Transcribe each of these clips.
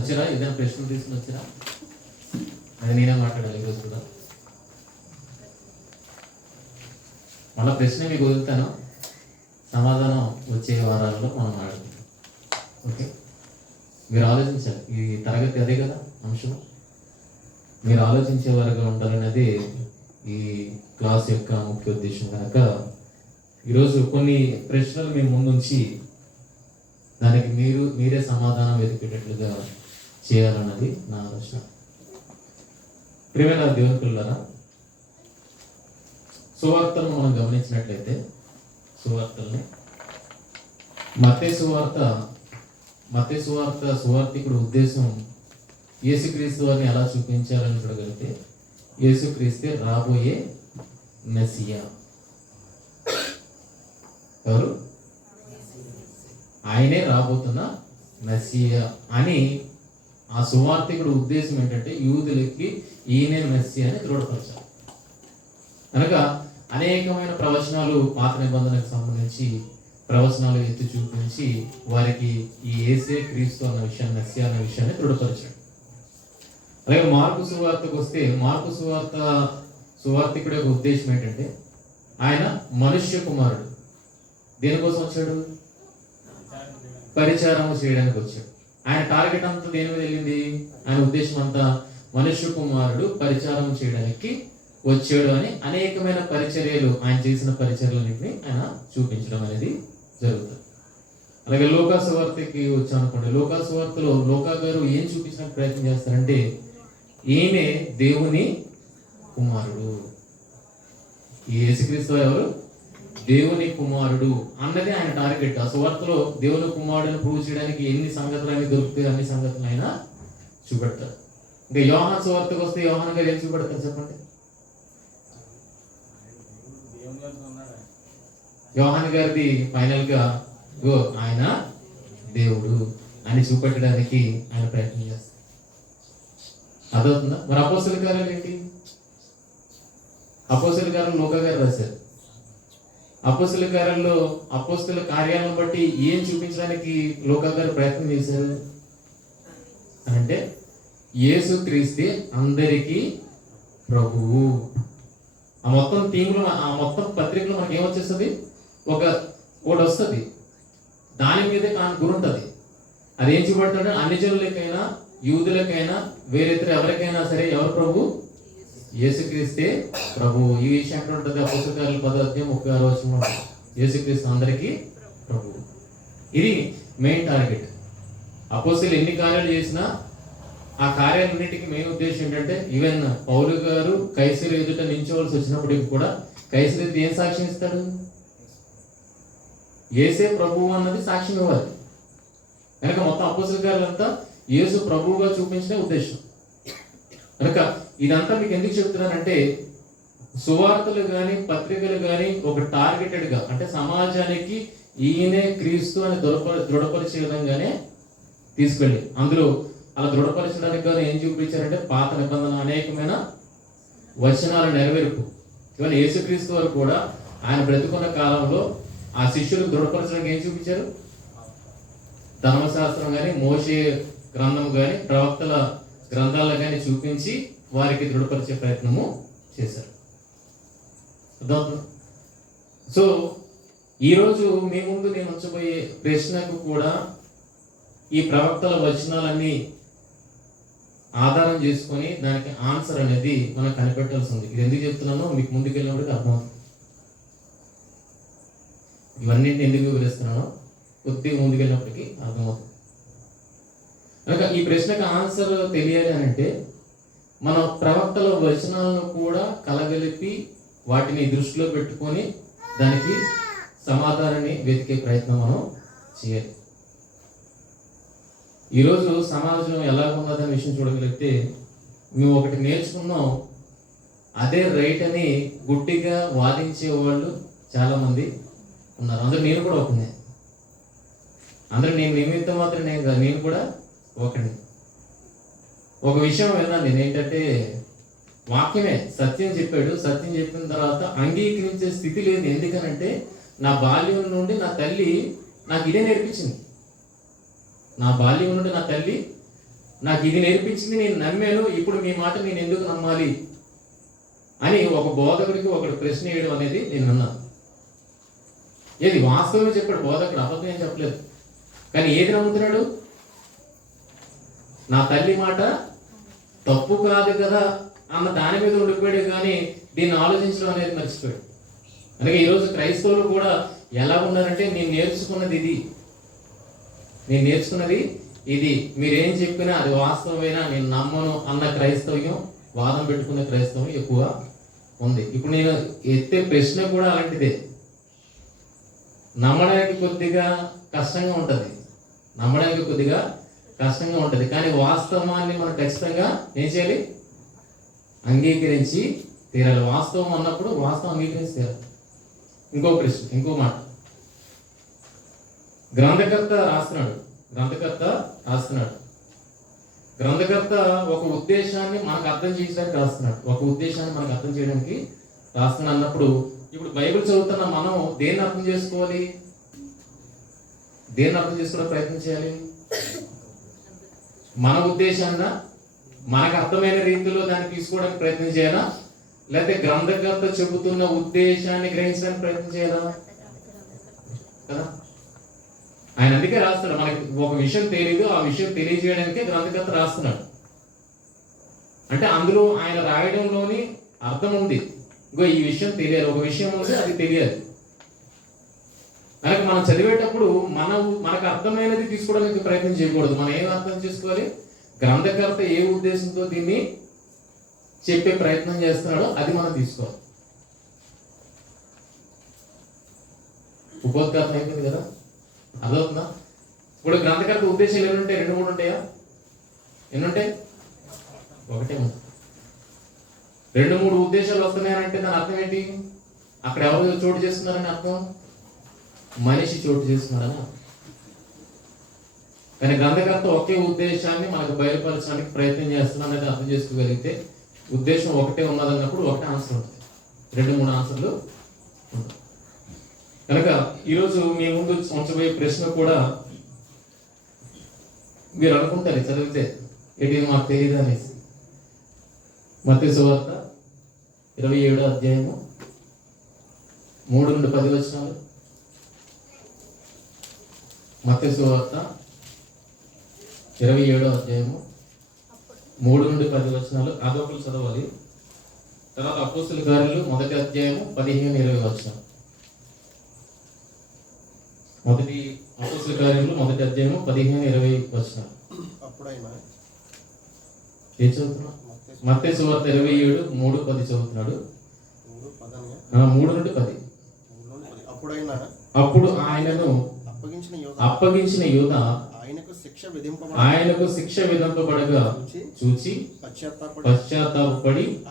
వచ్చారా? ఏదైనా ప్రశ్నలు తీసుకుని వచ్చారా? అది నేనే మాట్లాడాలి ఈరోజు కూడా. మళ్ళీ ప్రశ్న మీకు వదులుతాను, సమాధానం వచ్చే వారాల్లో మనం మాట్లాడుతాం. ఓకే, మీరు ఆలోచించాలి. ఈ తరగతి అదే కదా అంశం. మీరు ఆలోచించే వారుగా ఉండాలనేది ఈ క్లాస్ యొక్క ముఖ్య ఉద్దేశం. కనుక ఈరోజు కొన్ని ప్రశ్నలు మీ ముందుంచి దానికి మీరే సమాధానం వెతికేటట్లుగా చేయాలన్నది నా ఆలోచన. ప్రియమైన దేవుని పిల్లలారా, సువార్తలను మనం గమనించినట్లయితే సువార్తల్ని మత్తయి సువార్త సువార్తికుడు ఉద్దేశం యేసుక్రీస్తు వారిని ఎలా చూపించాలని చూడగలిగితే, యేసుక్రీస్తే రాబోయే మెస్సియా. ఎవరు? ఆయనే రాబోతున్న మెస్సియా అని ఆ సువార్తికుడు ఉద్దేశం ఏంటంటే యూదులకి ఈయనే మెస్సియా అని దృఢపరచాలి. కనుక అనేకమైన ప్రవచనాలు పాత నిబంధనకు సంబంధించి ప్రవచనాలు ఎత్తి చూపించి వారికి ఈ యేసే క్రీస్తు అన్న విషయాన్ని, మెస్సియా అన్న విషయాన్ని దృఢపరిచాడు. అలాగే మార్కు సువార్తకు వస్తే, మార్కు సువార్తికుడి యొక్క ఉద్దేశం ఏంటంటే ఆయన మనుష్య కుమారుడు. దేనికోసం వచ్చాడు? పరిచారము చేయడానికి వచ్చాడు. ఆయన టార్గెట్ అంతా దేని మీద వెళ్ళింది? ఆయన ఉద్దేశం అంతా మనుష్య కుమారుడు పరిచారం చేయడానికి వచ్చాడు అని అనేకమైన పరిచర్యలు, ఆయన చేసిన పరిచర్యలన్నింటినీ ఆయన చూపించడం అనేది జరుగుతుంది. అలాగే లోకా సువార్తకి వచ్చామనుకోండి, లోకా సువార్తలో లోకా గారు ఏం చూపించడానికి ప్రయత్నం చేస్తారంటే ఈయనే దేవుని కుమారుడు. ఈ యేసుక్రీస్తు ఎవరు? దేవుని కుమారుడు అన్నది ఆయన టార్గెట్. ఆ సువార్తలో దేవుని కుమారుడిని ప్రూవ్ చేయడానికి ఎన్ని సంగతులు అయినా దొరుకుతాయి, అన్ని సంగతులు అయినా చూపెడతారు. ఇంకా యోహాను సువార్తకు వస్తే యోహాను గారు ఏం చూపెడతారు చెప్పండి? యోహాను గారిది ఫైనల్ గా ఆయన దేవుడు అని చూపెట్టడానికి ఆయన ప్రయత్నం చేస్తారు. అదవుతుందా? మరి అపోస్తల కార్యాలు ఏంటి? అపోస్తల కార్యాలు లోకా గారు రాశారు. అపోస్తల కార్యాల్లో అపోస్తల కార్యాలను బట్టి ఏం చూపించడానికి లోకా గారు ప్రయత్నం చేశారు అంటే యేసు క్రీస్తే అందరికీ ప్రభువు. ఆ మొత్తం టీంలో, ఆ మొత్తం పత్రికలో మనకి ఏమొచ్చేస్తుంది? ఒకటి వస్తుంది, దాని మీదే గురి ఉంటుంది. అదేం చూపడతాడు? అన్ని జనులకైనా యూదులకైనా వేరే ఇతర ఎవరికైనా సరే ఎవరు ప్రభు? యేసుక్రీస్తే ప్రభు. ఈ విషయం ఎక్కడ ఉంటుంది? అపోస్తల కార్యాలు 10:36 యేసుక్రీస్తు అందరికీ ప్రభు. ఇది మెయిన్ టార్గెట్. అపోస్తలు ఎన్ని కార్యాలు చేసినా ఆ కార్యాలన్నిటికీ మెయిన్ ఉద్దేశం ఏంటంటే, ఈవెన్ పౌలు గారు కైసరు ఎదుట నించోవలసి వచ్చినప్పటికి కూడా కైసరు ఎదుట ఏం సాక్ష్యం ఇస్తాడు? యేసే ప్రభువు అన్నది సాక్ష్యం ఇవ్వాలి. కనుక మొత్తం అపోస్తల కార్యాలంతా యేసు ప్రభువుగా చూపించే ఉద్దేశం. కనుక ఇదంతా మీకు ఎందుకు చెప్తున్నానంటే, సువార్తలు కానీ పత్రికలు కానీ ఒక టార్గెటెడ్ గా, అంటే సమాజానికి ఈయనే క్రీస్తు అని దృఢపరిచే విధంగానే తీసుకెళ్ళి, అందులో అలా దృఢపరచడానికి కానీ ఏం చూపించారంటే పాత నిబంధన అనేకమైన వచనాల నెరవేర్పు. ఇవన్నీ యేసుక్రీస్తు వారు కూడా ఆయన బ్రతుకున్న కాలంలో ఆ శిష్యులకు దృఢపరచడానికి ఏం చూపించారు? ధర్మశాస్త్రం కానీ, మోషే గ్రంథం కానీ, ప్రవక్తల గ్రంథాలను కానీ చూపించి వారికి దృఢపరిచే ప్రయత్నము చేశారు. సో ఈరోజు మీ ముందు నేను ఉంచబోయే ప్రశ్నకు కూడా ఈ ప్రవక్తల వచనాలన్నీ ఆధారం చేసుకొని దానికి ఆన్సర్ అనేది మనం కనిపెట్టాల్సి ఉంది. ఇది ఎందుకు చెప్తున్నానో మీకు ముందుకు వెళ్ళినప్పటికీ అర్థమవుతుంది. ఇవన్నింటిని ఎందుకు వివరిస్తున్నానో కొద్దిగా ముందుకు వెళ్ళినప్పటికీ అర్థమవుతుంది. కనుక ఈ ప్రశ్నకు ఆన్సర్ తెలియాలి అని అంటే మన ప్రవక్తల వచనాలను కూడా కలగలిపి వాటిని దృష్టిలో పెట్టుకొని దానికి సమాధానాన్ని వెతికే ప్రయత్నం మనం చేయాలి. ఈరోజు సమాజం ఎలా ఉన్నదనే విషయం చూడగలిగితే, మేము ఒకటి నేర్చుకున్నాం, అదే రైట్ అని గుడ్డిగా వాదించే వాళ్ళు చాలా మంది ఉన్నారు. అందరూ నేను కూడా ఒకనే. అందరూ నేను నిమిత్తం మాత్రం నేను కూడా ఒకని. ఒక విషయం విన్నాను నేను, ఏంటంటే వాక్యమే సత్యం చెప్పాడు. సత్యం చెప్పిన తర్వాత అంగీకరించే స్థితి లేదు. ఎందుకనంటే నా బాల్యం నుండి నా తల్లి నాకు ఇదే నేర్పించింది. నా బాల్యం నుండి నా తల్లి నాకు ఇది నేర్పించింది, నేను నమ్మాను, ఇప్పుడు మీ మాట నేను ఎందుకు నమ్మాలి అని ఒక బోధకుడికి ఒకటి ప్రశ్న వేయడం అనేది నేను విన్నాను. ఏది వాస్తవమే చెప్పాడు బోధకుడు, అబద్ధం ఏం చెప్పలేదు. కానీ ఏది నమ్ముతున్నాడు? నా తల్లి మాట తప్పు కాదు కదా అన్న దాని మీద ఉండిపోయాడు, కానీ దీన్ని ఆలోచించడం అనేది మర్చిపోయాడు. అలాగే ఈరోజు క్రైస్తవులు కూడా ఎలా ఉన్నారంటే, నేను నేర్చుకున్నది ఇది, మీరేం చెప్పినా అది వాస్తవమైనా నేను నమ్మను అన్న క్రైస్తవ్యం, వాదం పెట్టుకునే క్రైస్తవం ఎక్కువ ఉంది. ఇప్పుడు నేను ఎత్తే ప్రశ్న కూడా అలాంటిదే. నమ్మడానికి కొద్దిగా కష్టంగా ఉంటుంది, కానీ వాస్తవాన్ని మనం ఖచ్చితంగా ఏం చేయాలి? అంగీకరించి తీరాలి. వాస్తవం అన్నప్పుడు వాస్తవం అంగీకరించి తీరాలి. ఇంకో మాట గ్రంథకర్త ఒక ఉద్దేశాన్ని మనకు అర్థం చేయడానికి రాస్తున్నాడు. అన్నప్పుడు ఇప్పుడు బైబిల్ చదువుతున్న మనం దేన్ని అర్థం చేసుకోవాలి? దేన్ని అర్థం చేసుకోవడం ప్రయత్నం చేయాలి? మన ఉద్దేశాన్న మనకు అర్థమైన రీతిలో దాన్ని తీసుకోవడానికి ప్రయత్నం చేయాలా, లేకపోతే గ్రంథకర్త చెబుతున్న ఉద్దేశాన్ని గ్రహించడానికి ప్రయత్నం చేయాలా కదా? ఆయన అందుకే రాస్తున్నాడు. మనకి ఒక విషయం తెలియదు, ఆ విషయం తెలియజేయడానికే గ్రంథకర్త రాస్తున్నాడు. అంటే అందులో ఆయన రాయడంలోని అర్థం ఉంది. ఇంకో ఈ విషయం తెలియాలి, ఒక విషయం ఉంది, అది తెలియాలి. మనకి మనం చదివేటప్పుడు మనకు అర్థమైనది తీసుకోవడానికి ప్రయత్నం చేయకూడదు. మనం ఏం అర్థం చేసుకోవాలి? గ్రంథకర్త ఏ ఉద్దేశంతో దీన్ని చెప్పే ప్రయత్నం చేస్తున్నాడో అది మనం తీసుకోవాలి. ఉపోద్ఘాతం అయిపోయింది కదా, అదవుతుందా? ఇప్పుడు గ్రంథకర్త ఉద్దేశాలు ఎన్ని ఉంటాయి? 2, 3 ఉంటాయా? ఎన్ని ఉంటాయి? ఒకటే ఉంది. 2, 3 ఉద్దేశాలు వస్తున్నాయంటే దాని అర్థం ఏంటి? అక్కడ ఎవరు చోటు చేస్తున్నారని అర్థం? మనిషి చోటు చేస్తున్నాడని. కానీ గ్రంథకర్త ఒకే ఉద్దేశాన్ని మనకు బయలుపరచడానికి ప్రయత్నం చేస్తున్నాడు అనేది అర్థం చేసుకోగలిగితే, ఉద్దేశం ఒకటే ఉన్నదన్నప్పుడు ఒకటే ఆన్సర్ ఉంటుంది, 2, 3 ఆన్సర్లు ఉంటాయి. కనుక ఈరోజు మీ ముందు ఉంచబోయే ప్రశ్న కూడా మీరు అనుకుంటారు చదివితే ఏంటి మాకు తెలియదు అనేసి. మత్తయి సువార్త 27వ అధ్యాయము 3 నుండి 10 వచనాలు. మత్తయి సువార్త 27వ అధ్యాయము 3 నుండి 10 వచనాలు. అదొకరు చదవాలి. తర్వాత అపోస్తలుల కార్యాలు 1వ అధ్యాయము 15-20 వచనాలు. అపోస్తలుల కార్యాలు 1వ అధ్యాయము 15-20 వచనాలు. ఏం చదువుతున్నా? మత్తయి సువార్త 27:3-10 చదువుతున్నాడు. 3 నుండి 10. అప్పుడు ఆయనను అప్పగించిన యూద ఆయనకు శిక్ష విధింపబడగా చూచి పశ్చాత్తాపపడి ఆ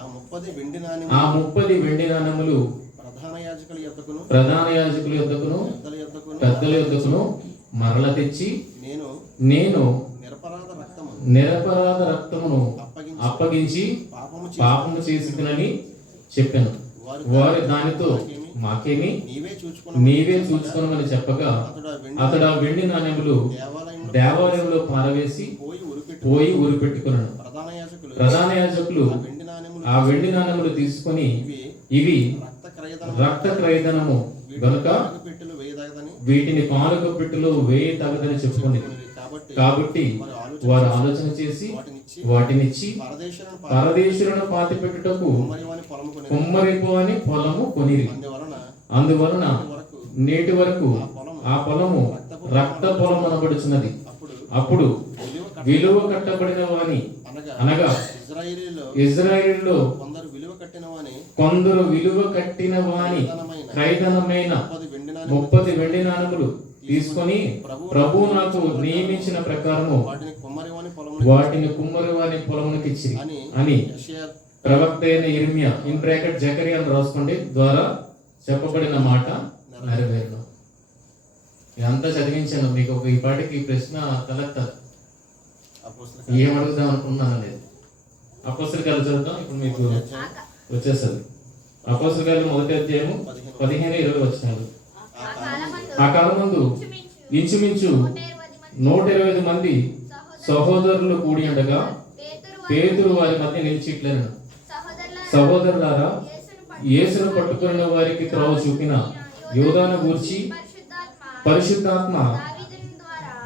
30 వెండి నాణెములు ప్రధాన యాజకుల యొద్దకును పెద్దల యొద్దకును మరల తెచ్చి నేను నిరపరాధ రక్తమును అప్పగించి పాపము చేసినని చెప్పాను. వారు దానితో మాకేమి, నీవే చూచుకోనమని చెప్పగా అతడు ఆ వెండి నాణెములు దేవాలయంలో పారవేసి పోయి ఊరిపెట్టుకున్నాడు. ప్రధాన యాజకులు ఆ వెండి నాణెములు తీసుకొని ఇవి రక్త క్రయధనము గనుక వీటిని కానుక పెట్టెలో వేయతగదని చెప్పుకుంది. కాబట్టి వారు ఆలోచన చేసి వాటినిచ్చి పరదేశులను పాతి పెట్టుటకు కుమ్మరిపు అని పొలము కొనిరి. అందువలన నేటి వరకు ఆ పొలము రక్త పొలం అనబడుచున్నది. అప్పుడు విలువ కట్టబడిన వాని అనగా ఇజ్రాయేలులో కొందరు విలువ కట్టిన వాని క్రయధనమైన 30 వెండి నాణెములు తీసుకొని ప్రభు నాకు నియమించిన ప్రకారము వాటిని కుమ్మరి వాని పొలమునకిచ్చి అని ప్రవక్త అయిన ఇర్మియా జకరియా అని రాసుకోండి ద్వారా చెప్పబడిన మాట నెరవేరును. ఇదంతా చదివించాను మీకు. ఈ పాటికి ప్రశ్న తలెత్తారు, ఏం అడుగుదాం అనుకున్నాను అనేది. అపోస్తలుల కార్యాలు చదువుతాం ఇప్పుడు, మీకు వచ్చేస్తుంది. అపోస్తలుల కార్యాలు 1వ అధ్యాయము 15-20 వచనాలు. ఆ కాలమందు ఇంచుమించు 120 మంది సహోదరులు కూడి ఉండగా పేతురు వారి మధ్య నిలిచి ఇట్లనెను, సహోదరులారా, యేసును పట్టుకున్న వారికి త్రోవ చూపిన యోధాను గూర్చి పరిశుద్ధాత్మ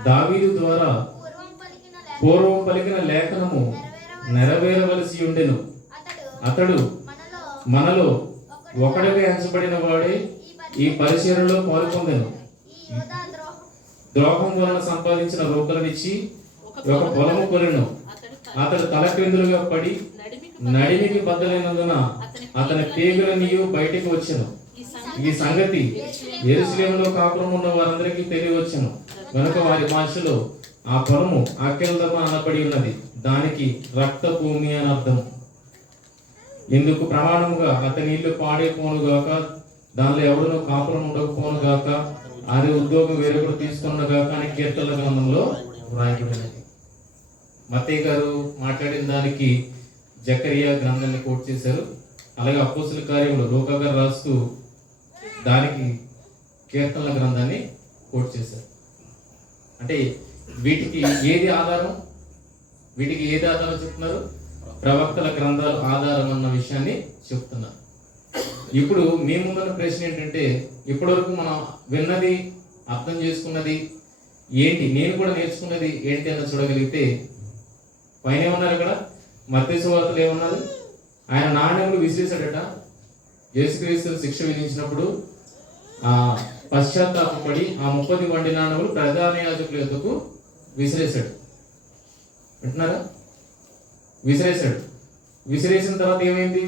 దావీదు ద్వారా పూర్వం పలికిన లేఖనము నెరవేరవలసి ఉండెను. అతడు మనలో ఒకడిగా ఎంచబడిన వాడే ఈ పరిచర్యలో పాల్పొందెను. ద్రోహం వలన సంపాదించిన రూకలనిచ్చి ఒక పొలము కొనెను. అతడు తలక్రిందులుగా పడి నడిమికి బద్దలైనందున అతని తీగలనియు బయటికి వచ్చెను. ఈ సంగతి యెరూషలేములో కాపురం ఉన్న వారందరికీ తెలియవచ్చును. కనుక వారి భాషలో ఆ పొలము అకెల్దమ అనబడి ఉన్నది. దానికి రక్త భూమి అని అర్థం. ఇందుకు ప్రమాణముగా అతని ఇల్లు పాడైపోనుగాక, దానిలో ఎవడునో కాపురం ఉండకపోనుగాక, అది ఉద్యోగం వేరొకరు తీసుకున్నగాక అని కీర్తనల గ్రంథంలో వ్రాయబడినది. మత్తయి గారు మాట్లాడిన దానికి జకరియా గ్రంథాన్ని కోట్ చేశారు. అలాగే అపోస్తలుల కార్యములు లూకా గారు రాస్తూ దానికి కీర్తనల గ్రంథాన్ని కోట్ చేశారు. అంటే వీటికి ఏది ఆధారం? వీటికి ఏది ఆధారం చెప్తున్నారు? ప్రవక్తల గ్రంథాలు ఆధారం అన్న విషయాన్ని చెప్తున్నారు. ఇప్పుడు మీ ముందున్న ప్రశ్న ఏంటంటే, ఇప్పటివరకు మనం విన్నది, అర్థం చేసుకున్నది ఏంటి, నేను కూడా నేర్చుకున్నది ఏంటి అన్న చూడగలిగితే, పైన ఏమన్నారు? ఇక్కడ మత్తయి సువార్తలో ఏమన్నారు? ఆయన నాణ్యములు విసిరేశాడట. యేసుక్రీస్తు శిక్ష విధించినప్పుడు పశ్చాత్తాపడి ఆ 30 వెండి నాణ్యములు ప్రధాన యాజకుల యొద్దకు విసిరేశాడు. వింటున్నారా? విసిరేశాడు. విసిరేసిన తర్వాత ఏమైంది?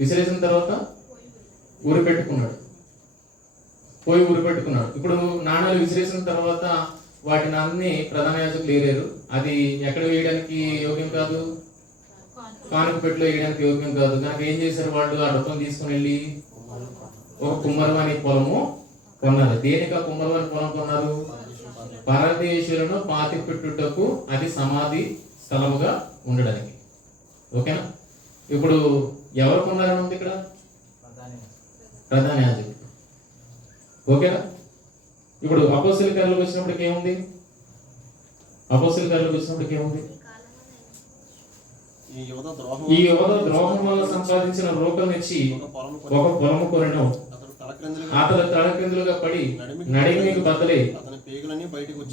విసిరేసిన తర్వాత ఊరి పెట్టుకున్నాడు. ఇప్పుడు నాణ్యాలు విసిరేసిన తర్వాత వాటిని అన్ని ప్రధాన యాజకులు ఏరారు. అది ఎక్కడ వేయడానికి యోగ్యం కాదు, కానుక పెట్టిలో వేయడానికి యోగ్యం కాదు. కనుక ఏం చేశారు వాళ్ళు? ఆ డబ్బును తీసుకుని వెళ్ళి ఒక కుమ్మరవాణి పొలము కొన్నారు. దేనికి ఆ కుమ్మరవాణి పొలం కొన్నారు? పరదేశులను పాతి పెట్టుటకు, అది సమాధి స్థలముగా ఉండడానికి. ఓకేనా? ఇప్పుడు ఎవరు కొన్నారని ఉంది ఇక్కడ? ప్రధాన యాజకుడు. ఓకేనా? ఇప్పుడు అపోస్తలుల కార్యాలకు వచ్చినప్పటికి ఏముంది? ఈ యోధ ద్రోహం వల్ల సంపాదించిన రూకలనిచ్చి ఒక పొలము కొనెను. అతడు తలక్రిందులుగా పడి నడిమికి బద్దలై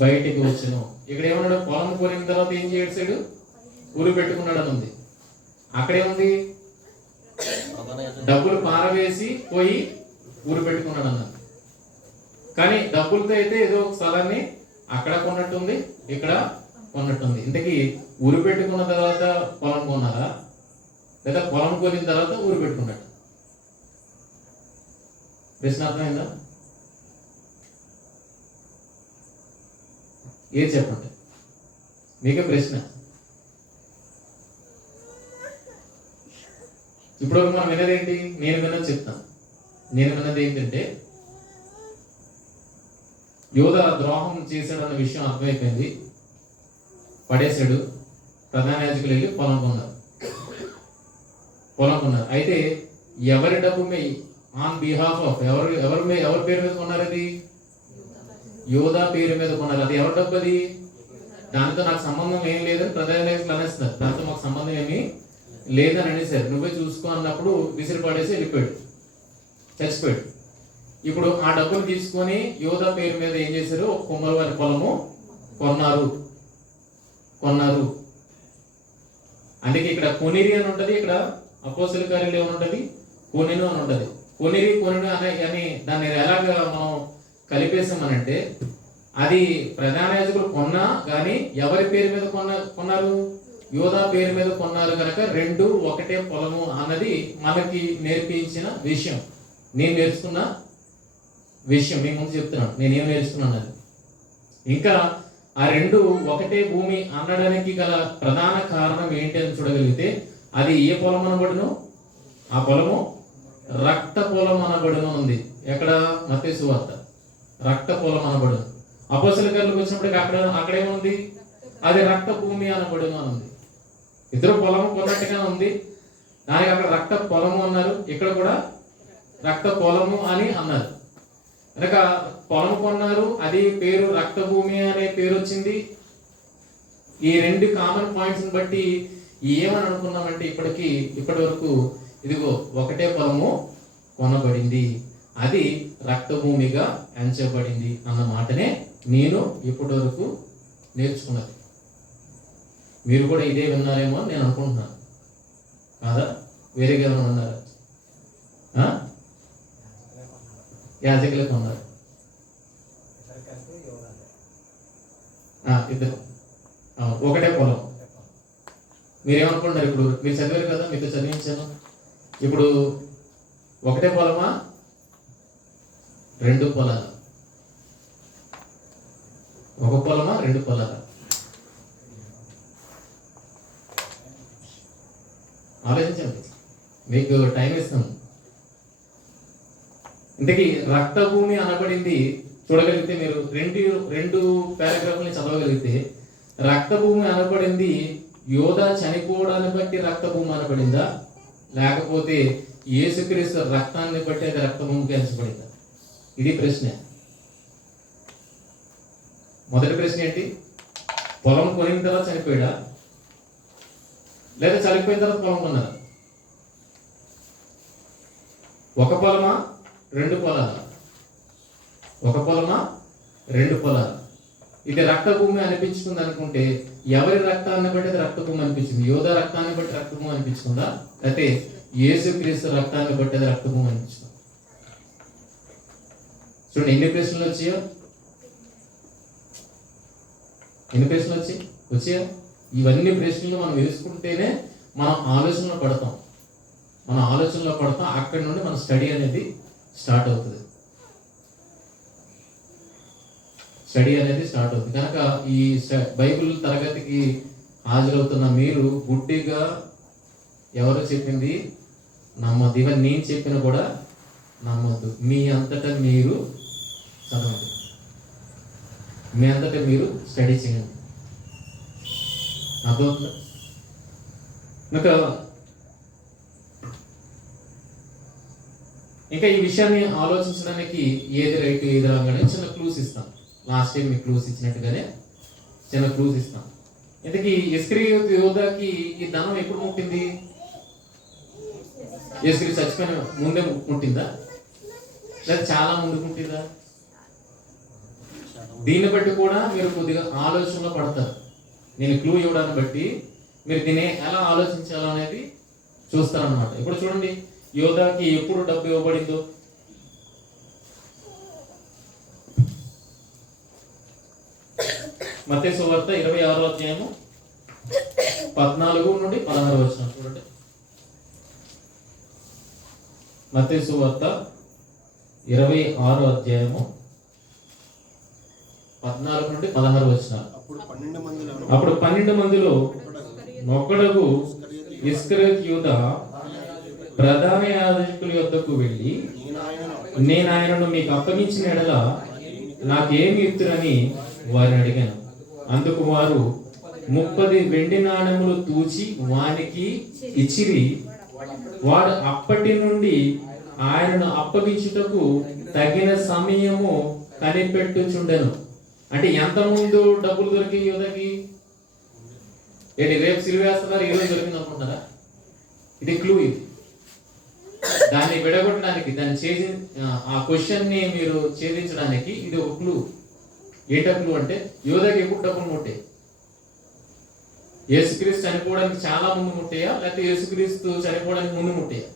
బయటికి వచ్చెను. ఇక్కడ ఏమన్నాడు? పొలం కొనిన తర్వాత ఏం చేసాడు? ఊరు పెట్టుకున్నాడు అని ఉంది. అక్కడేముంది? డబ్బులు పారవేసి పోయి ఊరు పెట్టుకున్నాడు అన్నాడు. కానీ డబ్బులతో అయితే ఏదో ఒక స్థలాన్ని అక్కడ కొన్నట్టుంది, ఇక్కడ కొన్నట్టుంది. ఇంతకీ ఊరు పెట్టుకున్న తర్వాత పొలం కొన్నారా, లేదా పొలం కొనిన తర్వాత ఊరు పెట్టుకున్నాడు? ప్రశ్న అర్థమైందా? ఏది చెప్పండి, మీకే ప్రశ్న. ఇప్పుడు మనం విన్నది ఏంటి? నేను విన్నది చెప్తాను. నేను విన్నది ఏంటంటే, యోధ ద్రోహం చేశాడన్న విషయం అర్థమైపోయింది. పడేశాడు. ప్రధాన యాజకులు వెళ్ళి పొలం కొన్నారు. అయితే ఎవరి డబ్బు ఆన్ బిహాఫ్ ఆఫ్ ఎవరి పేరు మీద కొన్నారు? అది యోధా పేరు మీద కొన్నారు. అది ఎవరి డబ్బు? అది దానితో నాకు సంబంధం ఏం లేదని ప్రధాన యాజకులు అనేస్తున్నారు. దాంతో మాకు సంబంధం ఏమీ లేదని అనేసారు. నువ్వే చూసుకో అన్నప్పుడు విసిరి పడేసి వెళ్ళిపోయాడు, చచ్చిపోయాడు. ఇప్పుడు ఆ డబ్బులు తీసుకొని యోధా పేరు మీద ఏం చేశారు? ఒక కుమ్మరవారి పొలము కొన్నారు. అందుకే ఇక్కడ కొనిరి అని ఉంటది. ఇక్కడ అపోస్తలుల కార్యాలు ఏమనుంటది? కొనెను అని ఉంటది. కొనిను అని దాన్ని ఎలాగా మనం కలిపేసామనంటే, అది ప్రధాన యాజకులు కొన్నా కానీ ఎవరి పేరు మీద కొన్నారు? యోధా పేరు మీద కొన్నారు. కనుక రెండు ఒకటే పొలము అన్నది మనకి నేర్పించిన విషయం. నేను నేర్చుకున్న విషయం మీ ముందు చెప్తున్నాను. నేనేం నేర్చుకున్నాను అది. ఇంకా ఆ రెండు ఒకటే భూమి అనడానికి గల ప్రధాన కారణం ఏంటి అని చూడగలిగితే, అది ఏ పొలం అనబడును? ఆ పొలము రక్త పొలం అనబడును ఉంది. ఎక్కడ? మత్తయి సువార్త. రక్త పొలం అనబడును. అపోస్తలుల కార్యాలకు వచ్చినప్పటికి అక్కడేముంది? అది రక్త భూమి అనబడును అని ఉంది. ఇద్దరు పొలము కొన్నట్టుగా ఉంది. దానికి అక్కడ రక్త పొలము అన్నారు, ఇక్కడ కూడా రక్త పొలము అని అన్నారు. కనుక పొలం కొన్నారు, అది పేరు రక్త భూమి అనే పేరు వచ్చింది. ఈ రెండు కామన్ పాయింట్స్ని బట్టి ఏమని అనుకున్నామంటే ఇప్పటి వరకు ఇదిగో ఒకటే పొలము కొనబడింది, అది రక్తభూమిగా ఎంచబడింది అన్న మాటనే నేను ఇప్పటి వరకు నేర్చుకున్నది. మీరు కూడా ఇదే విన్నారేమో అని నేను అనుకుంటున్నాను. కాదా? వేరేగా ఏమైనా ఉన్నారా? యాజకులే కొన్నారు, ఇద్దరు ఒకటే పొలం. మీరేమనుకుంటున్నారు? ఇప్పుడు మీరు చదివారు కదా, మీతో చదివించాను. ఇప్పుడు ఒకటే పొలమా, రెండు పొలాలు? ఒక పొలమా, రెండు పొలాలు? ఆలోచించండి, మీకు టైం ఇస్తాను. ఇంతకీ రక్తభూమి అనబడింది చూడగలిగితే మీరు రెండు పారాగ్రాఫ్ని చదవగలిగితే, రక్తభూమి అనబడింది యోధా చనిపోవడాన్ని బట్టి రక్తభూమి అనబడిందా, లేకపోతే యేసుక్రీస్తు రక్తాన్ని బట్టి అది రక్తభూమికి ఎంచబడిందా? ఇది ప్రశ్న. మొదటి ప్రశ్న ఏంటి? పొలం కొనిన తర్వాత చనిపోయాడా, లేదా చనిపోయిన తర్వాత పొలం కొన్నారా? ఒక పొలమా, రెండు పొలాలా? ఒక పొలమా, రెండు పొలాలు? ఇది రక్తభూమి అనిపించుకుంది అనుకుంటే ఎవరి రక్తాన్ని బట్టి అది రక్తభూమి అనిపించింది? యోధా రక్తాన్ని బట్టి రక్తభూమి అనిపించుకుందా, అయితే యేసుక్రీస్తు రక్తాన్ని బట్టి అది రక్తభూమి అనిపించుకుందా? చూడండి ఎన్ని ప్రశ్నలు వచ్చాయో, ఎన్ని ప్రశ్నలు వచ్చాయో. ఇవన్నీ ప్రశ్నలు మనం వేసుకుంటేనే మనం ఆలోచనలో పడతాం. అక్కడి నుండి మన స్టడీ అనేది స్టార్ట్ అవుతుంది. కనుక ఈ బైబిల్ తరగతికి హాజరవుతున్న మీరు గుడ్డిగా ఎవరు చెప్పింది నమ్మద్దు, ఈవెన్ నేను చెప్పిన కూడా నమ్మద్దు. మీ అంతటా మీరు చదవండి, మీ అంతటా మీరు స్టడీ చేయండి. అర్థమవుతుందా? ఇంకా ఈ విషయాన్ని ఆలోచించడానికి ఏది రైట్ ఏది రాంగ్ అనేది చిన్న క్లూస్ ఇస్తాం. లాస్ట్ టైం మీకు క్లూస్ ఇచ్చినట్టుగానే చిన్న క్లూస్ ఇస్తాం. ఇంతకీ ఇస్కరియోతు యోధాకి ఈ ధనం ఎప్పుడు ముట్టింది? యేసుక్రీస్తు చచ్చిపోయిన ముందే ముట్టిందా, లేదా చాలా ముందు ముట్టిందా? దీన్ని బట్టి కూడా మీరు కొద్దిగా ఆలోచనలో పడతారు. నేను క్లూ ఇవ్వడాన్ని బట్టి మీరు దీన్ని ఎలా ఆలోచించాలనేది చూస్తారనమాట. ఇప్పుడు చూడండి, యోధాకి ఎప్పుడు డబ్బు ఇవ్వబడిందో. మత్తయి సువార్త 26వ అధ్యాయము 14 నుండి 16 వచనం చూడండి. మత్తయి సువార్త 26వ అధ్యాయము 14 నుండి 16 వచనాలు. అప్పుడు 12 మందిలో ఒకడుగు ఇస్కరియోతు యూదా ప్రధాన యాజకుల యొద్దకు వెళ్ళి, నేను ఆయనను మీకు అప్పగించిన ఎడల నాకేమి ఇస్తురని వారిని అడిగాను. అందుకు వారు 30 వెండి నాణెములు తూచి వానికి ఇచ్చిరి. వాడు అప్పటి నుండి ఆయనను అప్పగించుటకు తగిన సమయము కనిపెట్టుచుండెను. అంటే ఎంత ముందు డబ్బులు దొరికి యోధకి? ఏంటి రేపు సిలివేస్తున్నారు, ఈరోజు దొరికింది అనుకుంటున్నారా? ఇది క్లూ. ఇది దాన్ని విడగొట్టడానికి, ఆ క్వశ్చన్ ని మీరు ఛేదించడానికి ఇది ఒక క్లూ. ఏంటో క్లూ అంటే యోధకి ఎప్పుడు డబ్బులు ముట్టాయి? యేసుక్రీస్తు చనిపోవడానికి చాలా ముందు ముట్టాయా, లేకపోతే యేసుక్రీస్తు చనిపోవడానికి ముందు ముట్టాయా?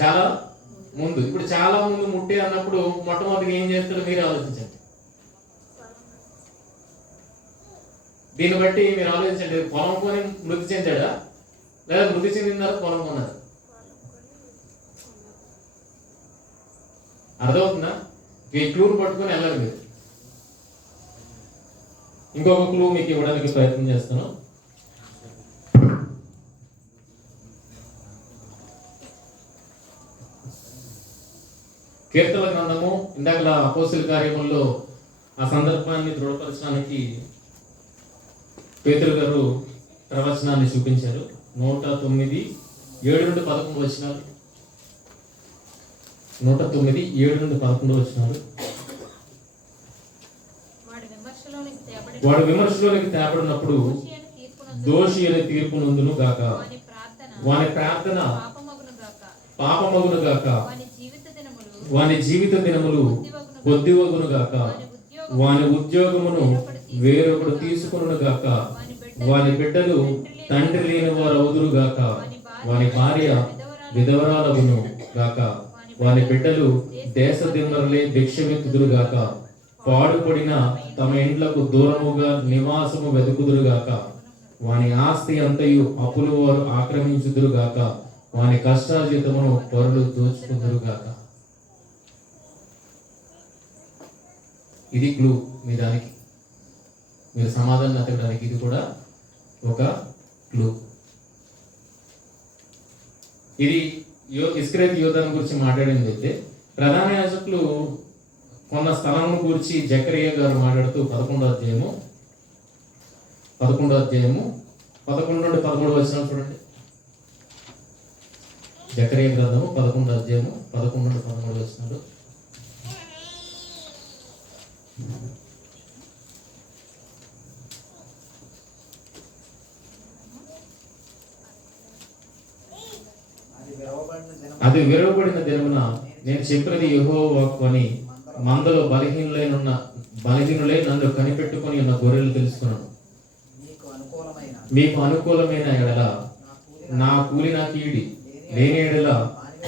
చాలా ముందు. ఇప్పుడు చాలా ముందు ముట్టే అన్నప్పుడు మొట్టమొదటిగా ఏం చేస్తారో మీరు ఆలోచించండి. దీన్ని బట్టి మీరు ఆలోచించండి. పొలం కొని మృతి చెందాడా, లేదా మృతి చెందిన తర్వాత పొలం కొన్నాడు? అర్థమవుతుందా? ఈ క్లూని పట్టుకొని వెళ్ళాలి మీరు. ఇంకొక క్లూ మీకు ఇవ్వడానికి ప్రయత్నం చేస్తాను. కీర్తన గ్రంథము, ఇందాక అపోస్తలుల కార్యముల్లో ఆ సందర్భాన్ని దృఢపరచడానికి పేతురు గారు ప్రవచనాన్ని చూపించారు. 109, 7 నుండి 11 వచనాలు. 109, 7 నుండి 11 వచనాలు. వాడు విమర్శలోనికి తేబడినప్పుడు దోషి అనే తీర్పు నందును గాక, వాని ప్రార్థన పాపమగును గాక, వాని జీవిత దినములు కొద్దివగును గాక, వాని ఉద్యోగమును వేరొకడు తీసుకొనును గాక, వాని బిడ్డలు తండ్రి లేని వారు అవుదురు గాక, వాని భార్య విధవరాలగును గాక, వాని బిడ్డలు దేశ దిమ్మరులే భిక్షవెత్తుదురు గాక, పాడుపడిన తమ ఇండ్లకు దూరముగా నివాసము వెతుకుదురు గాక, వాని ఆస్తి అంతయు అప్పులు వారు ఆక్రమించుదురు గాక, వాని కష్టార్జితమును పరులు దోచుకుందురు గాక. ఇది క్లూ మీ దానికి, మీరు సమాధానం ఎతకడానికి ఇది కూడా ఒక క్లూ. ఇది ఇస్కరేతు యోధాను గురించి మాట్లాడింది అయితే, ప్రధాన యాజకులు కొన్న స్థలం గురించి జకరియా గారు మాట్లాడుతూ 11వ అధ్యాయము 11 నుండి 13 వచనం చూడండి. జకరియా గ్రంథము 11వ అధ్యాయము 11 నుండి 13 వచనాలు. అది విరవబడిన దినమున నేను చెప్పినది యెహోవా వాక్కు అని మందలో బలహీనులై నన్ను కనిపెట్టుకొని ఉన్న గొర్రెలు తెలుసుకున్నాను. మీకు అనుకూలమైన ఎడల నా కూలి నాకు ఈడి, లేని ఎడల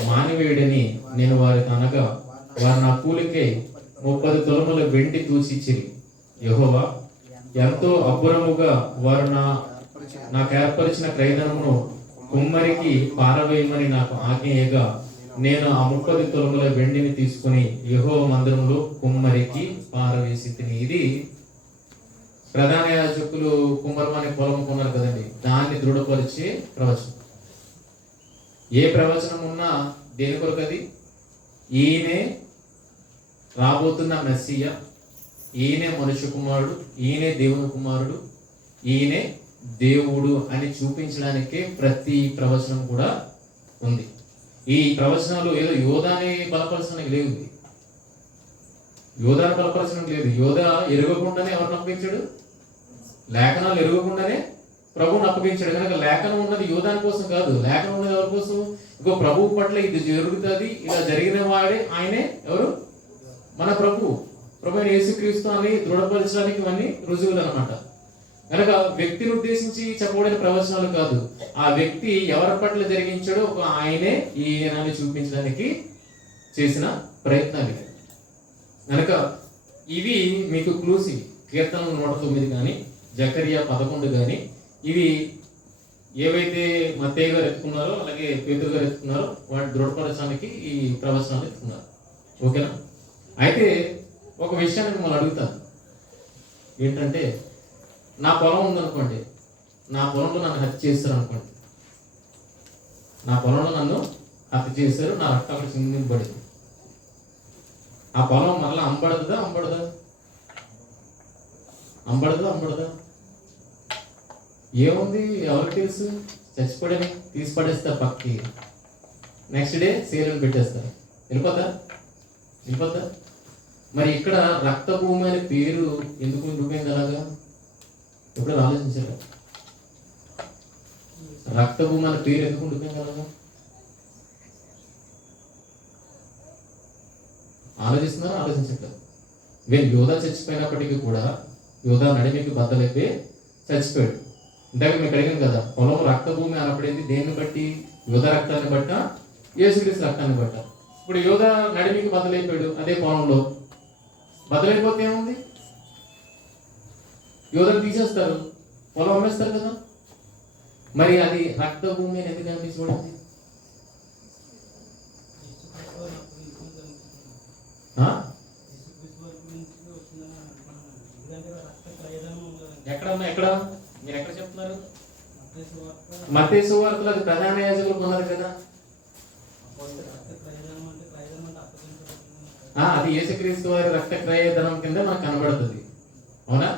మానివేయడని నేను వారికి అనగా, వారు నా కూలికే 30 తులముల వెండి తూచిచ్చిరి. యెహోవా ఎంతో అబ్బురముగా వారు నాకు ఏర్పరిచిన క్రయధనమును కుమ్మరికి పారవేయమని నాకు ఆజ్ఞేయగా, నేను ఆ 30 తులముల వెండిని తీసుకుని యెహోవా మందిరంలో కుమ్మరికి పారవేసి తిని. ఇది ప్రధాన యాజకులు కుమ్మరమని పొలం కొన్నారు కదండి, దాన్ని దృఢపరిచే ప్రవచనం. ఏ ప్రవచనం ఉన్నా దేని కొరకు అది? ఈయనే రాబోతున్న మెస్సియా, ఈయనే మనుష్య కుమారుడు, ఈయనే దేవుని కుమారుడు, ఈయనే దేవుడు అని చూపించడానికే ప్రతి ప్రవచనం కూడా ఉంది. ఈ ప్రవచనాలు ఏదో యోధాని బలపరచడానికి లేదు, యోధాని బలపరచడం లేదు. యోధా ఎరగకుండానే ఎవరిని అప్పగించాడు? లేఖనాలు ఎరగకుండానే ప్రభువుని అప్పగించాడు. కనుక లేఖనం ఉన్నది యోధాని కోసం కాదు, లేఖనం ఉన్నది ఎవరి కోసం? ఇంకో ప్రభువు పట్ల ఇది జరుగుతుంది, ఇలా జరిగిన వాడే ఆయనే ఎవరు? మన ప్రభు అయిన యేసుక్రీస్తు అని దృఢపరచడానికి ఇవన్నీ రుజువులు అనమాట. కనుక వ్యక్తిని ఉద్దేశించి చెప్పబడిన ప్రవచనాలు కాదు, ఆ వ్యక్తి ఎవరి పట్ల జరిగించాడో ఒక ఆయనే ఈయనని చూపించడానికి చేసిన ప్రయత్నాలు. కనుక ఇవి మీకు క్లూస్. ఇవి కీర్తనలు 109 కానీ జకరియా 11 కానీ ఇవి ఏవైతే మత్తయి గారు ఎత్తుకున్నారో అలాగే పేతురు గారు ఎత్తుకున్నారో వాటిని దృఢపరచడానికి ఈ ప్రవచనాలు ఎత్తుకున్నారు. ఓకేనా? అయితే ఒక విషయాన్ని మిమ్మల్ని అడుగుతాను. ఏంటంటే, నా పొలం ఉందనుకోండి, నా పొలంలో నన్ను హత్య చేస్తారు అనుకోండి, నా పొలంలో నన్ను హత్య చేశారు, నా రక్తం అక్కడ చిందింపబడింది. ఆ పొలం మరలా అంబడదా? అంబడదా? ఏముంది? ఎవరికి తెలుసు? చచ్చిపోడని తీసి పడేస్తారు పక్కకి, నెక్స్ట్ డే సేలను పెట్టేస్తారు, వెళ్ళిపోద్దా? మరి ఇక్కడ రక్తభూమి అనే పేరు ఎందుకు ఉండిపోయింది అలాగా? ఎప్పుడు ఆలోచించారా? రక్తభూమి అనే పేరు ఎందుకు ఉండిపోయింది అలాగా? ఆలోచిస్తున్నారా? ఆలోచించట్లేదు. వీళ్ళు యోధా చచ్చిపోయినప్పటికీ కూడా యోధా నడిమికి బద్దలైపోయి చచ్చిపోయాడు. ఇందాక మీకు అడిగాను కదా, పొలం రక్తభూమి అనబడింది దేన్ని బట్టి? యోధా రక్తాన్ని బట్ట, యేసుక్రీస్తు రక్తాన్ని బట్ట. ఇప్పుడు యోధా నడిమికి బద్దలైపోయాడు, అదే పొలంలో బద్దలైపోతే ఏముంది? యోధను తీసేస్తారు, పొలం అమ్మేస్తారు కదా. మరి అది రక్తభూమి అని ఎందుకు అనిపించబడింది? ఎక్కడ మీరు ఎక్కడ చెప్తున్నారు? మత్తయి సువార్తలో అది ప్రధాన యాజకులు కొన్నారు కదా. అది యేసుక్రీస్తు వారి రక్త క్రయధనం కింద మనకు కనబడుతుంది. అవునా?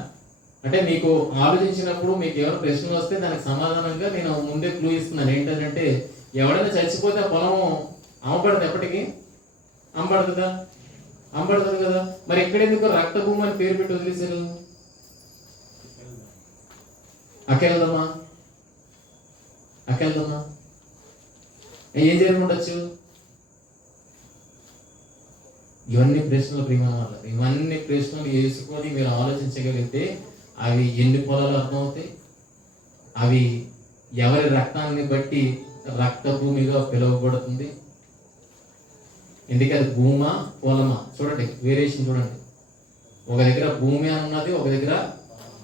అంటే మీకు ఆలోచించినప్పుడు మీకు ఎవరు ప్రశ్నలు వస్తే దానికి సమాధానంగా నేను ముందే క్లూ ఇస్తున్నాను. ఏంటంటే, ఎవడైనా చచ్చిపోతే ఆ పొలం అమ్మబడదు, ఎప్పటికీ అమ్మబడుతుంది కదా. మరి ఎక్కడెందుకు రక్తభూమి అని పేరు పెట్టి వదిలేశారు? అక్కెళ్దామా? అక్కెళ్దామా? ఏం జరిగి ఉండొచ్చు? ఇవన్నీ ప్రశ్నలు ప్రియమైన వాళ్ళ, ఇవన్నీ ప్రశ్నలు వేసుకొని మీరు ఆలోచించగలిగితే అవి ఎన్ని పొలాలు అర్థమవుతాయి, అవి ఎవరి రక్తాన్ని బట్టి రక్త భూమిగా పిలువబడుతుంది. ఎందుకంటే భూమా పొలమా చూడండి, వేరియేషన్ చూడండి. ఒక దగ్గర భూమి అని ఉన్నది, ఒక దగ్గర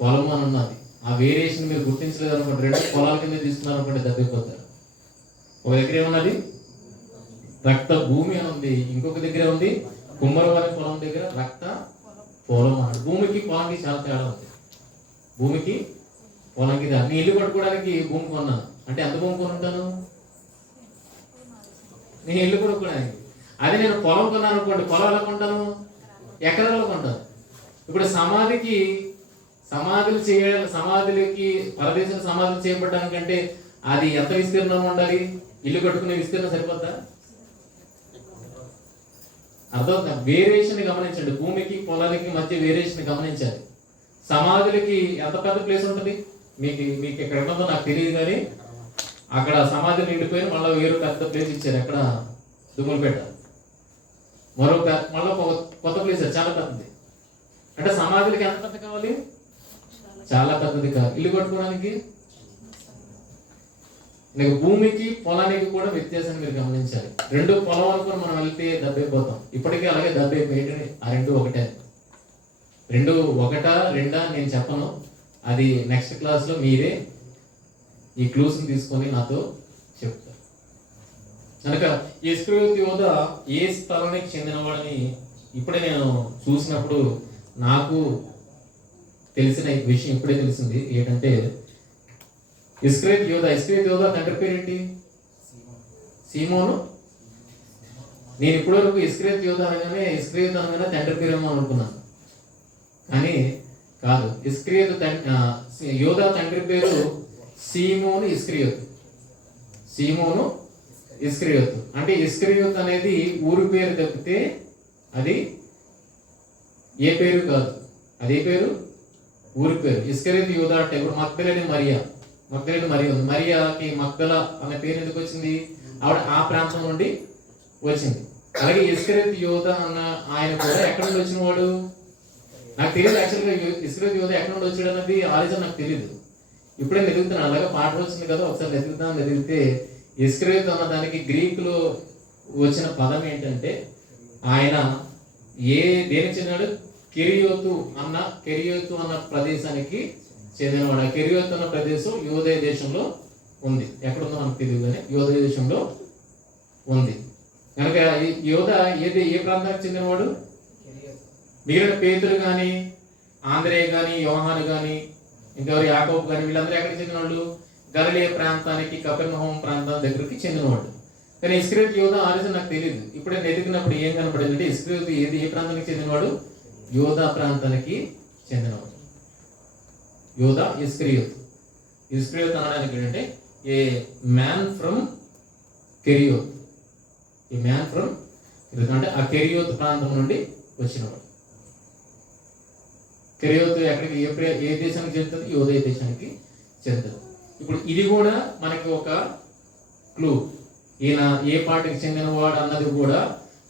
పొలము అని ఉన్నది. ఆ వేరియేషన్ మీరు గుర్తించలేదు అనుకోండి, రెండు పొలాల కింద తీసుకున్నారు అనుకోండి, దెబ్బైపోతారు. ఒక దగ్గర ఏమన్నది రక్త భూమి అని ఉంది, ఇంకొక దగ్గర ఉంది కుమ్మరవారి పొలం దగ్గర రక్త పొలం అన్నాడు. భూమికి పొలంకి చాలా తేడా ఉంది. భూమికి పొలంకి నేను ఇల్లు కట్టుకోవడానికి భూమి కొన్నాను అంటే ఎంత భూమి కొని ఉంటాను? నేను ఇల్లు కొనుక్కోవడానికి. అదే నేను పొలం కొన్నాను అనుకోండి, పొలం ఎలా కొంటాను? ఎకరాల్లో కొంటాను. ఇప్పుడు సమాధులకి పరదేశం సమాధులు చేయబడడానికంటే అది ఎంత విస్తీర్ణం ఉండాలి? ఇల్లు కట్టుకునే విస్తీర్ణం సరిపోద్దా? అర్థం. వేరియేషన్ గమనించండి, భూమికి పొలాలకి మధ్య వేరియేషన్ గమనించాలి. సమాధులకి ఎంత పెద్ద ప్లేస్ ఉంటుంది? మీకు ఎక్కడ ఉంటుందో నాకు తెలియదు, కానీ అక్కడ సమాధులు నిండిపోయి మళ్ళీ వేరు పెద్ద ప్లేస్ ఇచ్చారు. ఎక్కడ? దుమ్ములపేట. మళ్ళీ కొత్త ప్లేస్ చాలా పెద్దది. అంటే సమాధులకి ఎంత పెద్ద కావాలి? చాలా పెద్దది కాదు. ఇల్లు కట్టుకోవడానికి నీకు భూమికి పొలానికి కూడా వ్యత్యాసాన్ని మీరు గమనించాలి. రెండు పొలం అనుకుని మనం వెళ్తే దెబ్బైపోతాం. ఇప్పటికీ అలాగే దెబ్బైపోయి ఆ రెండు ఒకటే. రెండు ఒకటా రెండా నేను చెప్పను, అది నెక్స్ట్ క్లాస్లో మీరే ఈ క్లూస్ని తీసుకొని నాతో చెప్తారు. కనుక ఇస్కరియోతు యోధ ఏ స్థలానికి చెందినవాడని ఇప్పుడే నేను చూసినప్పుడు నాకు తెలిసిన విషయం ఇప్పుడే తెలిసింది. ఏంటంటే ఇస్కరియోతు యోధ తండ్రి పేరేంటి? సీమోను. నేను ఇప్పటివరకు ఇస్కరియోతు యోధ అనగానే తండ్రి పేరేమో అనుకున్నాను, కానీ కాదు. యోధ తండ్రి పేరు సీమోను ఇస్కరియోతు. సీమోను ఇస్కరియోతు అంటే ఇస్కరియోతు అనేది ఊరి పేరు తప్పితే అది ఏ పేరు కాదు. అదే పేరు ఊరి పేరు. ఇస్కరియోతు యోధ అంటే ఇప్పుడు మగ్దలేని మరియా ఉంది. మరియాకి మగ్దల అనే పేరు ఎందుకు వచ్చింది? ఆవిడ ఆ ప్రాంతం నుండి వచ్చింది. అలాగే ఇస్కరియోతు యోధ అన్న ఆయన కూడా ఎక్కడి నుండి వచ్చిన వాడు నాకు తెలియదు. యాక్చువల్గా ఇస్కరియోతు యోధ ఎక్కడి నుండి వచ్చాడు అన్నది ఆలోచన నాకు తెలియదు. ఇప్పుడే వెతుకుతున్నాను. అలాగే పాట వచ్చింది కదా, ఒకసారి వెతికితే ఇస్కరియోతు అన్న దానికి గ్రీకులో వచ్చిన పదం ఏంటంటే ఆయన దేనికి చెందినాడు? కెరియోతు అన్న ప్రదేశానికి చెందినవాడు. కెరియోతు అన్న ప్రదేశం యోదయ దేశంలో ఉంది. ఎక్కడుందో మనకు తెలియదు, కానీ యోదయ దేశంలో ఉంది. కనుక యోధ ఏ ప్రాంతానికి చెందినవాడు? మిగిలిన పేతురు కానీ, ఆంద్రేయ కానీ, యోహాను కానీ, ఇంకెవరు యాకోబు కానీ, వీళ్ళందరూ ఎక్కడికి చెందిన వాళ్ళు? గలిలయ ప్రాంతానికి, కపెర్నహూము ప్రాంతం దగ్గరికి చెందినవాడు. కానీ ఇస్కరియోతు యోధ ఆలోచన నాకు తెలియదు. ఇప్పుడే వెతికినప్పుడు ఏం కనపడిందంటే ఇస్కరియోతు ఏ ప్రాంతానికి చెందినవాడు? యోధా ప్రాంతానికి చెందినవాడు. యోధా ఇస్కరియోతు అనడానికి ఏంటంటే ఏ మ్యాన్ ఫ్రమ్ కెరియోత్. అంటే ఆ కెరియోతు ప్రాంతం నుండి వచ్చినవాడు. కెరియోతు ఎక్కడికి ఏ దేశానికి చెందుతుంది? యోదయ దేశానికి చెందుతుంది. ఇప్పుడు ఇది కూడా మనకి ఒక క్లూ. ఈయన ఏ పార్టీకి చెందినవాడు అన్నది కూడా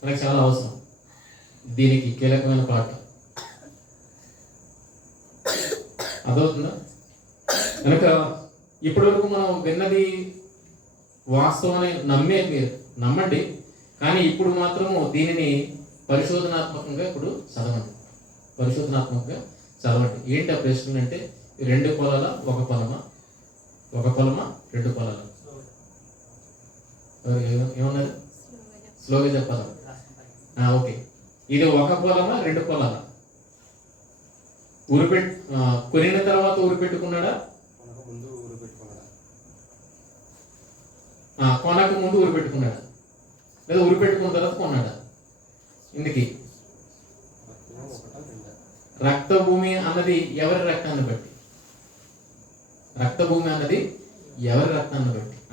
మనకు చాలా అవసరం. దీనికి కీలకమైన పాట అదవుతుందా? కనుక ఇప్పటివరకు మనం విన్నది వాస్తవాన్ని మీరు నమ్మండి, కానీ ఇప్పుడు మాత్రము దీనిని పరిశోధనాత్మకంగా చదవండి. ఏంటి ఆ ప్రశ్న అంటే, రెండు పొలాల ఒక పొలమా, రెండు పొలాల? ఏమన్నారు? స్లోగా చెప్పాలా? ఓకే. ఇది ఒక పొలమా, రెండు పొలాల? కొనిన తర్వాత ఊరు పెట్టుకున్నాడా? కొనకు ముందు ఊరు పెట్టుకున్నాడా, లేదా ఊరు పెట్టుకున్న తర్వాత కొన్నాడా? ఇందుకి రక్తభూమి అన్నది ఎవరి రక్తాన్ని బట్టి?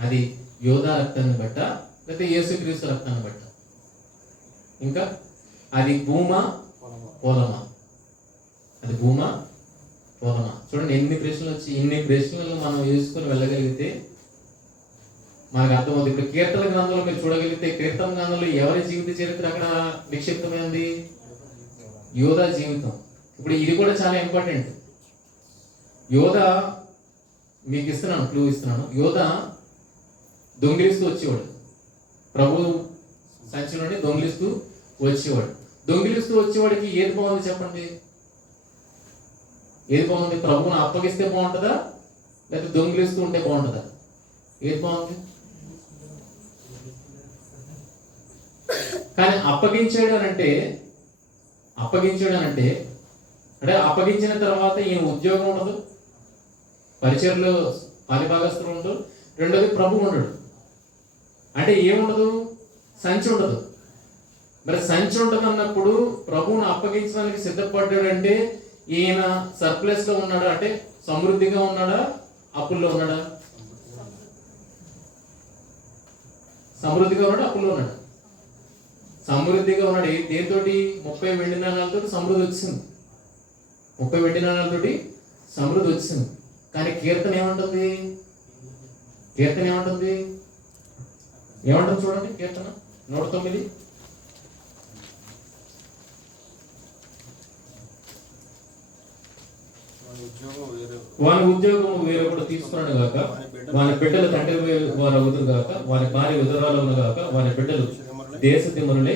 అది యోధా రక్తాన్ని బట్ట, లేకపోతే యేసుక్రీస్తు రక్తాన్ని బట్ట? ఇంకా అది భూమా పొలమా? పోదామా? చూడండి ఎన్ని ప్రశ్నలు వచ్చి, ఇన్ని ప్రశ్నలు మనం వేసుకొని వెళ్ళగలిగితే మనకు అర్థమవుతుంది. ఇప్పుడు కీర్తన గ్రంథంలో మీరు చూడగలిగితే, కీర్తన గ్రంథంలో ఎవరి జీవిత చరిత్ర అక్కడ నిక్షిప్తమైంది? యోధా జీవితం. ఇప్పుడు ఇది కూడా చాలా ఇంపార్టెంట్. యోధా, మీకు ఇస్తున్నాను, క్లూ ఇస్తున్నాను. యోధా దొంగిలిస్తూ వచ్చేవాడు, ప్రభు సంచి నుండి దొంగిలిస్తూ వచ్చేవాడు. దొంగిలిస్తూ వచ్చేవాడికి ఏది బాగుంది చెప్పండి? ఏది బాగుంది? ప్రభువుని అప్పగిస్తే బాగుంటుందా, లేకపోతే దొంగిలిస్తూ ఉంటే బాగుంటుందా? ఏది బాగుంది? కానీ అప్పగించాడు అని అంటే అంటే అప్పగించిన తర్వాత ఈయన ఉద్యోగం ఉండదు, పరిచర్లో పాలిభాగస్తులు ఉండదు, రెండోది ప్రభు ఉండడు. అంటే ఏముండదు? సంచి ఉండదు. మరి సంచి ఉండదు అన్నప్పుడు ప్రభువును అప్పగించడానికి సిద్ధపడ్డాడంటే ఈయన సర్ప్లస్ లో ఉన్నాడా, అంటే సమృద్ధిగా ఉన్నాడా, అప్పుల్లో ఉన్నాడా? సమృద్ధిగా ఉన్నాడు, అప్పుల్లో ఉన్నాడు? సమృద్ధిగా ఉన్నాడు. దేనితోటి? 30 వెండి నాణాలతో సమృద్ధి వచ్చింది. 30 వెండి నాణాలతోటి సమృద్ధి వచ్చింది. కానీ కీర్తన ఏమంటుంది? ఏమంటుంది చూడండి. కీర్తన 109. వాని ఉద్యోగం వేరొకడు తీసుకున్నాడు గాక, వాని బిడ్డలు తండ్రి వారు అవుతురు గాక, వాని భార్య విధురాలు గాక, వాని బిడ్డలు దేశ దిమ్మరులై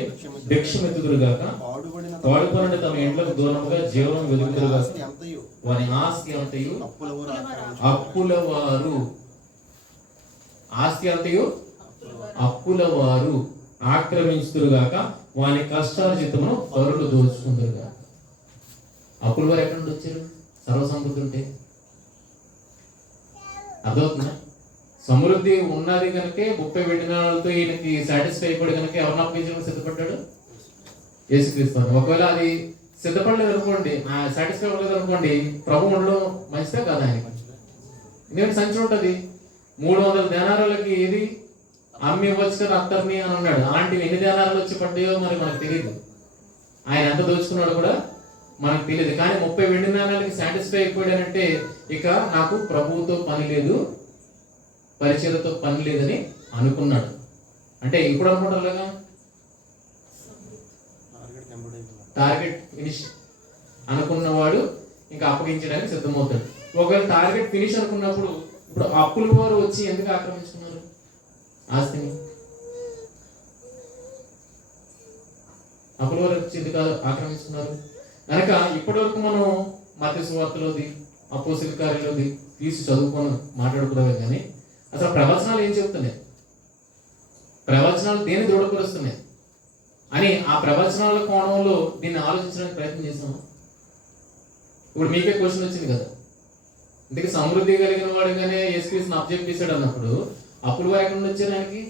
భిక్షమెత్తుదురు గాక, పాడుపనుండి తమ ఇంట్లోకి దూరముగా జీవనం వెలుగుదురు గాక, వాని ఆస్తి అంతయు అప్పుల వారు ఆక్రమించుదురు గాక, వాని కష్టార్జితమును పరులు దోచుకుందురు గాక. అప్పుల వారు ఎక్కడి నుండి వచ్చారు? సర్వసమృద్ధి ఉంటే. అర్థమవుతుందా? సమృద్ధి ఉన్నది కనుకే 30 వెండి నాణాలతో ఈయనకి సాటిస్ఫై అయిపోయి కనుక ఎవరిని అప్పగించడానికి సిద్ధపడ్డాడు? యేసుక్రీస్తు. ఒకవేళ అది సిద్ధపడలేదు అనుకోండి, సాటిస్ఫై అవ్వలేదు అనుకోండి, ప్రభు ఉండడం మంచిదే కదా? ఆయనకి నేను సంచి ఉంటుంది. 300 దేనారాలకి ఏది అమ్మి ఇవ్వచ్చు కదా అత్తర్ని అని అన్నాడు. అలాంటివి ఎన్ని దేనారాలు వచ్చి పడ్డాయో మరి మనకు తెలియదు. ఆయన ఎంత దోచుకున్నాడు కూడా మనకు తెలియదు. కానీ 30 వెండి నాణాలకి సాటిస్ఫై అయిపోయాడంటే ఇక నాకు ప్రభువుతో పని లేదు, పరిచయతో పని లేదని అనుకున్నాడు. అంటే ఇప్పుడు అనుకుంటారుగా టార్గెట్ ఫినిష్ అనుకున్నవాడు ఇంకా అప్పగించడానికి సిద్ధమవుతాడు. ఒకవేళ టార్గెట్ ఫినిష్ అనుకున్నప్పుడు ఇప్పుడు అప్పుల వారు వచ్చి ఎందుకు ఆక్రమించుకున్నారు ఆస్తిని? అప్పుల వారు వచ్చి ఎందుకు ఆక్రమించుకున్నారు కనుక ఇప్పటి వరకు మనం మత్తయి సువార్తలోది, అపోస్తలుల కార్యాలలోది తీసి చదువుకొని మాట్లాడుకోవడమే. కానీ అసలు ప్రవచనాలు ఏం చెప్తున్నాయి, ప్రవచనాలు దేన్ని దృఢపరుస్తున్నాయి అని ఆ ప్రవచనాల కోణంలో దీన్ని ఆలోచించడానికి ప్రయత్నం చేసాము. ఇప్పుడు మీకే క్వశ్చన్ వచ్చింది కదా, ఇందుకే సమృద్ధి కలిగిన వాడుగానే యేసుక్రీస్తుని అబ్జెక్ట్ చేశాడు అన్నప్పుడు అప్పుల వారు ఎక్కడ నుండి వచ్చారు? ఆయనకి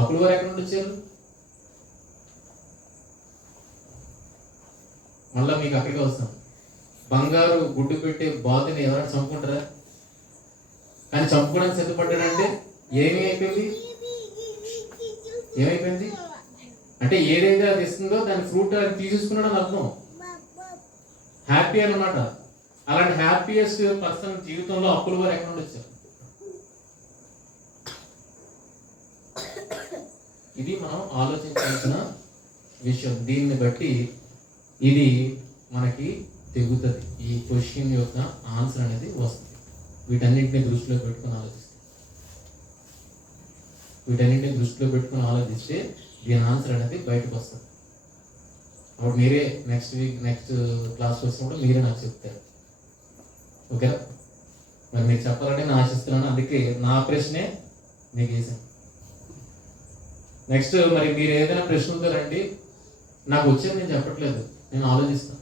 అప్పుల వారు ఎక్కడ నుండి వచ్చారు? మళ్ళా మీకు అక్కడికే వస్తాం. బంగారు గుడ్డు పెట్టే బాతుని ఎవరైనా చంపుకుంటారా? కానీ చంపుకోవడానికి సిద్ధపడ్డాడంటే ఏమైపోయింది? అంటే ఏదైతే అది ఇస్తుందో దాని ఫ్రూట్ అది తీసేసుకున్నాడు అని అర్థం. హ్యాపీ అన్నమాట. అలాంటి హ్యాపీయెస్ట్ పర్సన్ జీవితంలో అప్పుల వారు ఎక్కడ నుండి వచ్చారు? ఇది మనం ఆలోచించాల్సిన విషయం. దీన్ని బట్టి ఇది మనకి తెగుతుంది. ఈ క్వశ్చన్ యొక్క ఆన్సర్ అనేది వస్తుంది. వీటన్నింటినీ దృష్టిలో పెట్టుకుని ఆలోచిస్తే దీని ఆన్సర్ అనేది బయటకు వస్తుంది. అప్పుడు మీరే నెక్స్ట్ క్లాస్కి వచ్చినప్పుడు మీరే నాకు చెప్తారు. ఓకేనా? మరి మీకు చెప్పాలంటే నేను ఆశిస్తున్నాను. అందుకే నా ప్రశ్నే మీకు వేసాను. నెక్స్ట్ మరి మీరు ఏదైనా ప్రశ్న ఉందో రండి. నాకు వచ్చేది నేను చెప్పట్లేదు, నేను ఆలోచిస్తాను.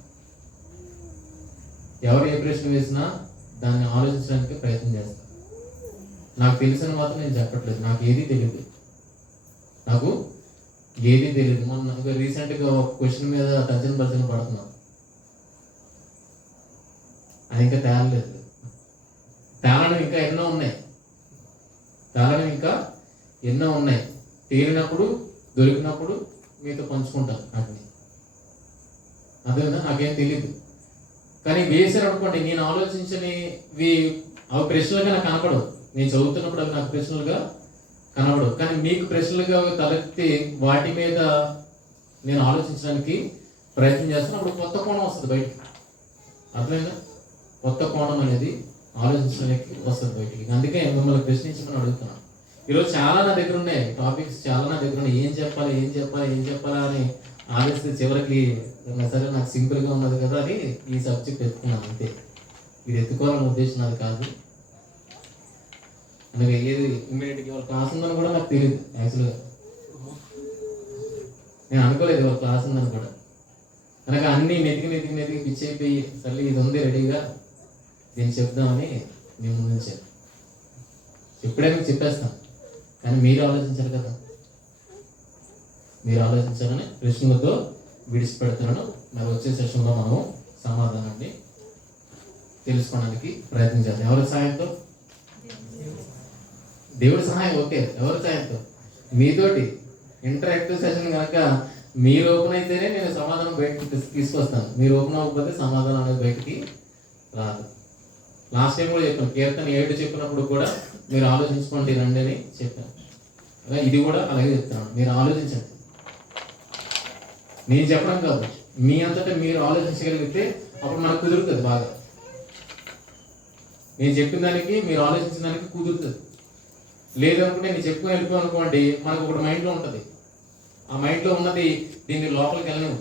ఎవరు ఏ ప్రశ్న వేసినా దాన్ని ఆలోచించడానికి ప్రయత్నం చేస్తాను. నాకు తెలిసిన మాత్రం నేను చెప్పట్లేదు. నాకు ఏది తెలియదు. మొన్న రీసెంట్గా ఒక క్వశ్చన్ మీద తర్జన భర్జన పడుతున్నాను. అది ఇంకా తేలలేదు. తేలడం ఇంకా ఎన్నో ఉన్నాయి. తేలినప్పుడు దొరికినప్పుడు మీతో పంచుకుంటాను వాటిని. అదేనా నాకేం తెలియదు. కానీ వేసారు అనుకోండి, నేను ఆలోచించనివి అవి ప్రశ్నలుగా నాకు కనపడవు. నేను చదువుతున్నప్పుడు అవి నాకు ప్రశ్నలుగా కనపడవు. కానీ మీకు ప్రశ్నలుగా తలెత్తి వాటి మీద నేను ఆలోచించడానికి ప్రయత్నం చేస్తాను. అప్పుడు కొత్త కోణం వస్తుంది బయటికి. అర్థమైందా? కొత్త కోణం అనేది ఆలోచించడానికి వస్తుంది బయటికి. అందుకే మిమ్మల్ని ప్రశ్నించమని అడుగుతున్నాను. ఈరోజు చాలా నా దగ్గర ఉన్నాయి టాపిక్స్, చాలా నా దగ్గర ఉన్నాయి. ఏం చెప్పాలా అని ఆలోచిస్తే చివరికి సరే నాకు సింపుల్గా ఉన్నది కదా అని ఈ సబ్జెక్ట్ ఎత్తుకున్నాను అంతే. ఇది ఎత్తుకోవాలని ఉద్దేశం అది కాదు. అందుకే ఏది ఇమ్మీడియట్గా వాళ్ళ క్లాస్ ఉందని కూడా నాకు తెలియదు. యాక్చువల్గా నేను అనుకోలేదు వాళ్ళ క్లాస్ ఉందని కూడా. కనుక అన్నీ నెతికి పిచ్చి అయిపోయి సర్లే ఇది ఉంది రెడీగా దీన్ని చెప్దామని మేము ముందుంచాను. ఎప్పుడైనా మీకు చెప్పేస్తాను, కానీ మీరు ఆలోచించారు కదా. మీరు ఆలోచించాలని ప్రశ్నలతో విడిచిపెడుతున్నాను. మరి వచ్చే సెషన్లో మనము సమాధానాన్ని తెలుసుకోవడానికి ప్రయత్నం చేద్దాం. ఎవరి సహాయంతో? దేవుడి సహాయం. ఓకే, ఎవరి సహాయంతో? మీతోటి ఇంటరాక్టివ్ సెషన్ కనుక మీరు ఓపెన్ అయితేనే నేను సమాధానం బయటకి తీసుకొస్తాను. మీరు ఓపెన్ అవ్వకపోతే సమాధానం అనేది బయటికి రాదు. లాస్ట్ టైం కూడా చెప్పాను, కీర్తన 7 చెప్పినప్పుడు కూడా మీరు ఆలోచించుకోండి రండి అని చెప్పాను. అలా ఇది కూడా అలాగే చెప్తున్నాను, మీరు ఆలోచించండి. నేను చెప్పడం కాదు, మీ అంతటా మీరు ఆలోచించగలిగితే అప్పుడు మనకు కుదురుతుంది బాగా. నేను చెప్పిన దానికి మీరు ఆలోచించిన దానికి కుదురుతుంది. లేదనుకుంటే నేను చెప్పుకొని వెళ్ళిపోనుకోండి, మనకు ఒకటి మైండ్లో ఉంటుంది. ఆ మైండ్లో ఉన్నది దీన్ని లోపలికి వెళ్ళలేవు.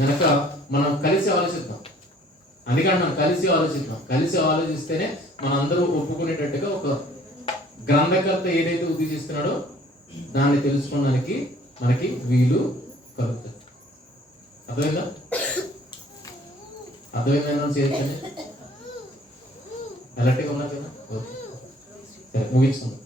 కనుక మనం కలిసి ఆలోచిద్దాం. అందుకని మనం కలిసి ఆలోచిస్తేనే మనందరూ ఒప్పుకునేటట్టుగా ఒక గ్రంథకర్త ఏదైతే ఉద్దేశిస్తున్నాడో దాన్ని తెలుసుకోవడానికి మనకి వీలు కలుగుతుంది. అర్థమైందా చేయొచ్చండి? ఎలాంటిగా ఉన్నారు కదా. ఓకే, సరే ముగించుకుందాం.